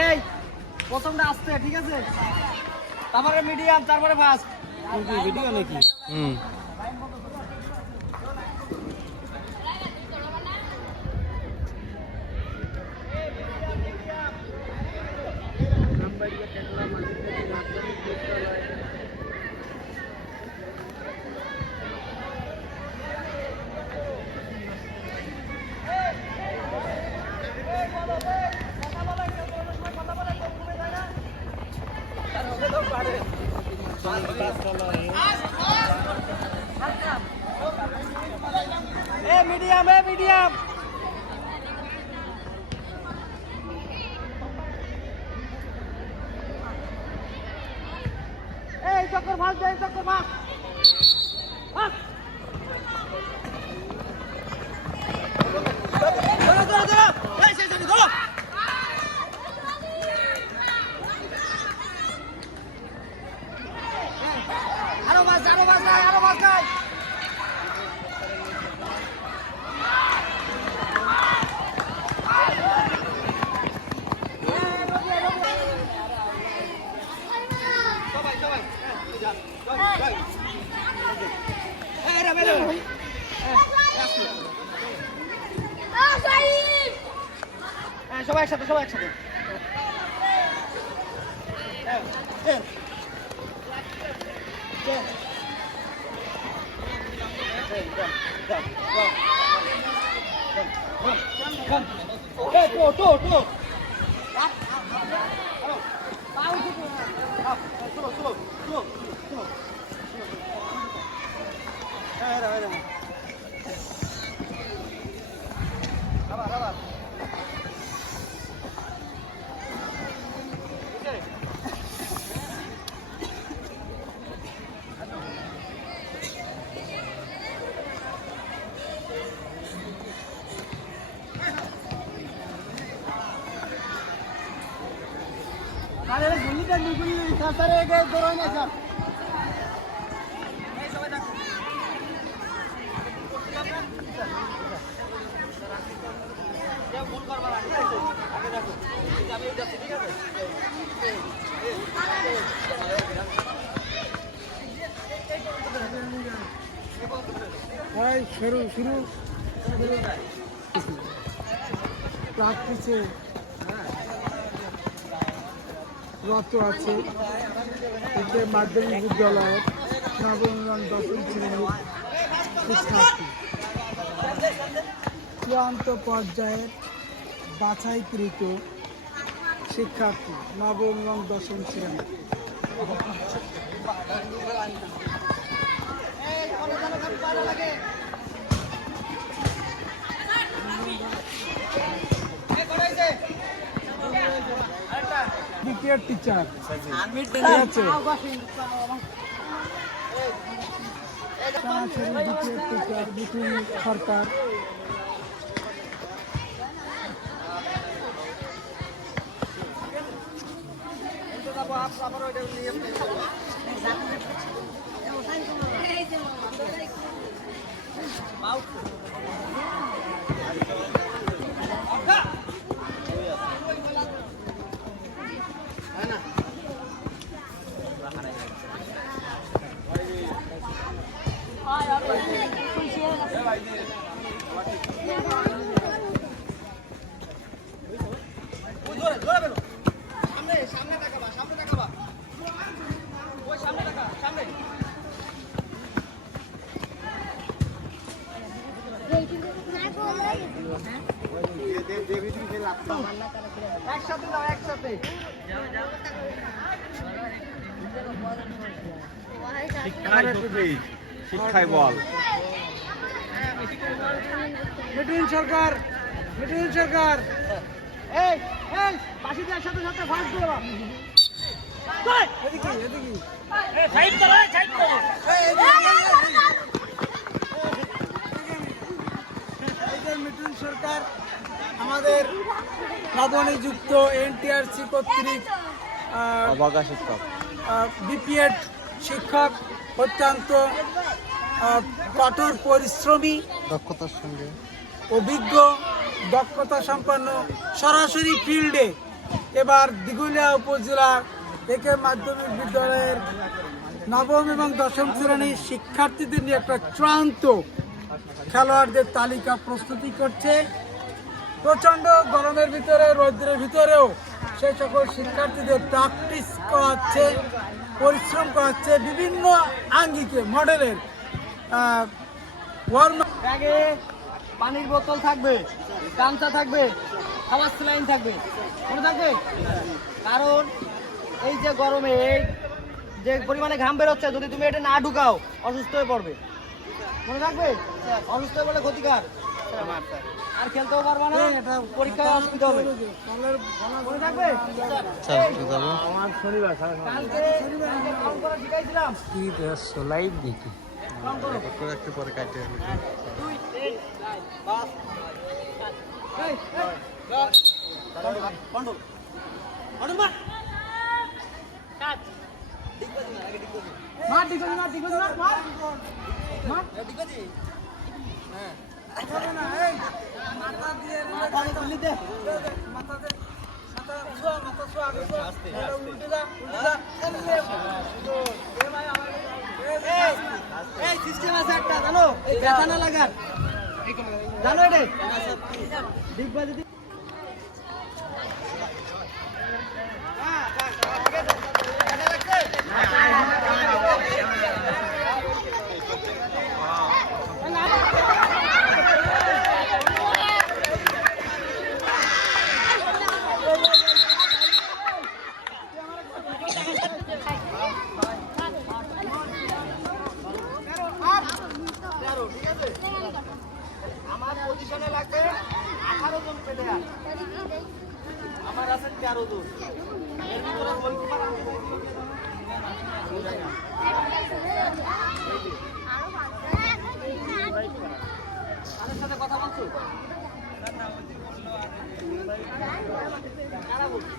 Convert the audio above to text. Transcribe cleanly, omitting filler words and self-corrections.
এই প্রথমটা আসতে ঠিক আছে, তারপরে মিডিয়াম, তারপরে ফাস্ট। ভিডিও নাকি? Medium medium. এই চক্কর ভাগ দেয়, চক্কর ভাগ। আরো বাস, আরো বাস নাই, আরো বাস নাই। সবাই একসাথে, সবাই একসাথে। अरे गुल्ली का गुल्ली खासरे गए दोराने जा ये गोल करवा रहा है आगे देखो अभी जाते ठीक है भाई शुरू शुरू प्रैक्टिस রত আছে এতে মাধ্যমিক বিদ্যালয়ের নবম এবং দশম শ্রেণীর শিক্ষার্থী চূড়ান্ত পর্যায়ের বাছাইকৃত শিক্ষার্থী নবম এবং দশম শ্রেণী। টিচার সরকার শিক্ষায় বল মিঠুন সরকার, মিঠুন সরকার এই এই পাশে যাওয়ার সাথে সাথে ফাঁস দিও না এদিকে এদিকে এই সাইড করো, সাইড করো এই যে মিঠুন সরকার আমাদের নবনিযুক্ত এনটিআরসি কর্তৃক অবকাশ শিক্ষক বিপিএড শিক্ষক, অত্যন্ত কঠোর পরিশ্রমী, দক্ষতার সঙ্গে অভিজ্ঞ, দক্ষতা সম্পন্ন, সরাসরি ফিল্ডে এবার দিঘুলিয়া উপজেলা একে মাধ্যমিক বিদ্যালয়ের নবম এবং দশম শ্রেণীর শিক্ষার্থীদের নিয়ে একটা চূড়ান্ত খেলোয়াড়দের তালিকা প্রস্তুতি করছে। প্রচণ্ড গরমের ভিতরে, রৌদ্রের ভিতরেও সেই সকল শিক্ষার্থীদের প্র্যাকটিস করাচ্ছে, পরিশ্রম করাচ্ছে, বিভিন্ন আঙ্গিকে মডেলের ব্যাগে পানির বোতল থাকবে, গামছা থাকবে, খাবার স্যালাইন থাকবে, মনে থাকবে। কারণ এই যে গরমে এই যে পরিমাণে ঘাম বেরোচ্ছে, যদি তুমি এটা না ঢুকাও অসুস্থ হয়ে পড়বে, মনে থাকবে। অসুস্থ হয়ে পড়লে ক্ষতিকার, আর খেলতেও পারবো না, পরীক্ষায় অসুবিধা হবে, মনে থাকবে। কালকে কাউন্ট করা শিখাইছিলাম, লাইভ দেখি একটু পরে কাটে 2 3 5 এই বন্ধ বন্ধ মার কাট মার ঠিক আছে, ঠিক আছে, মার মার ঠিক আছে। হ্যাঁ না, এই মাথা দিয়ে মাথা তুলি দে, মাথা দে, মাথা ছোয়া আগে ছোয়া, এটা উল্টে যা, এ ভাই আমার এই সিস্টেম আছে একটা, জানো এই ব্যথা না লাগার, জানো এটা দিকবা যদি আমার পজিশনে লাগবে 18 জন প্লেয়ার, আমার আছে 13 জন, এর ভিতরে গোলকিপার আছে, তাদের সাথে কথা বলছো? কারা বলছো?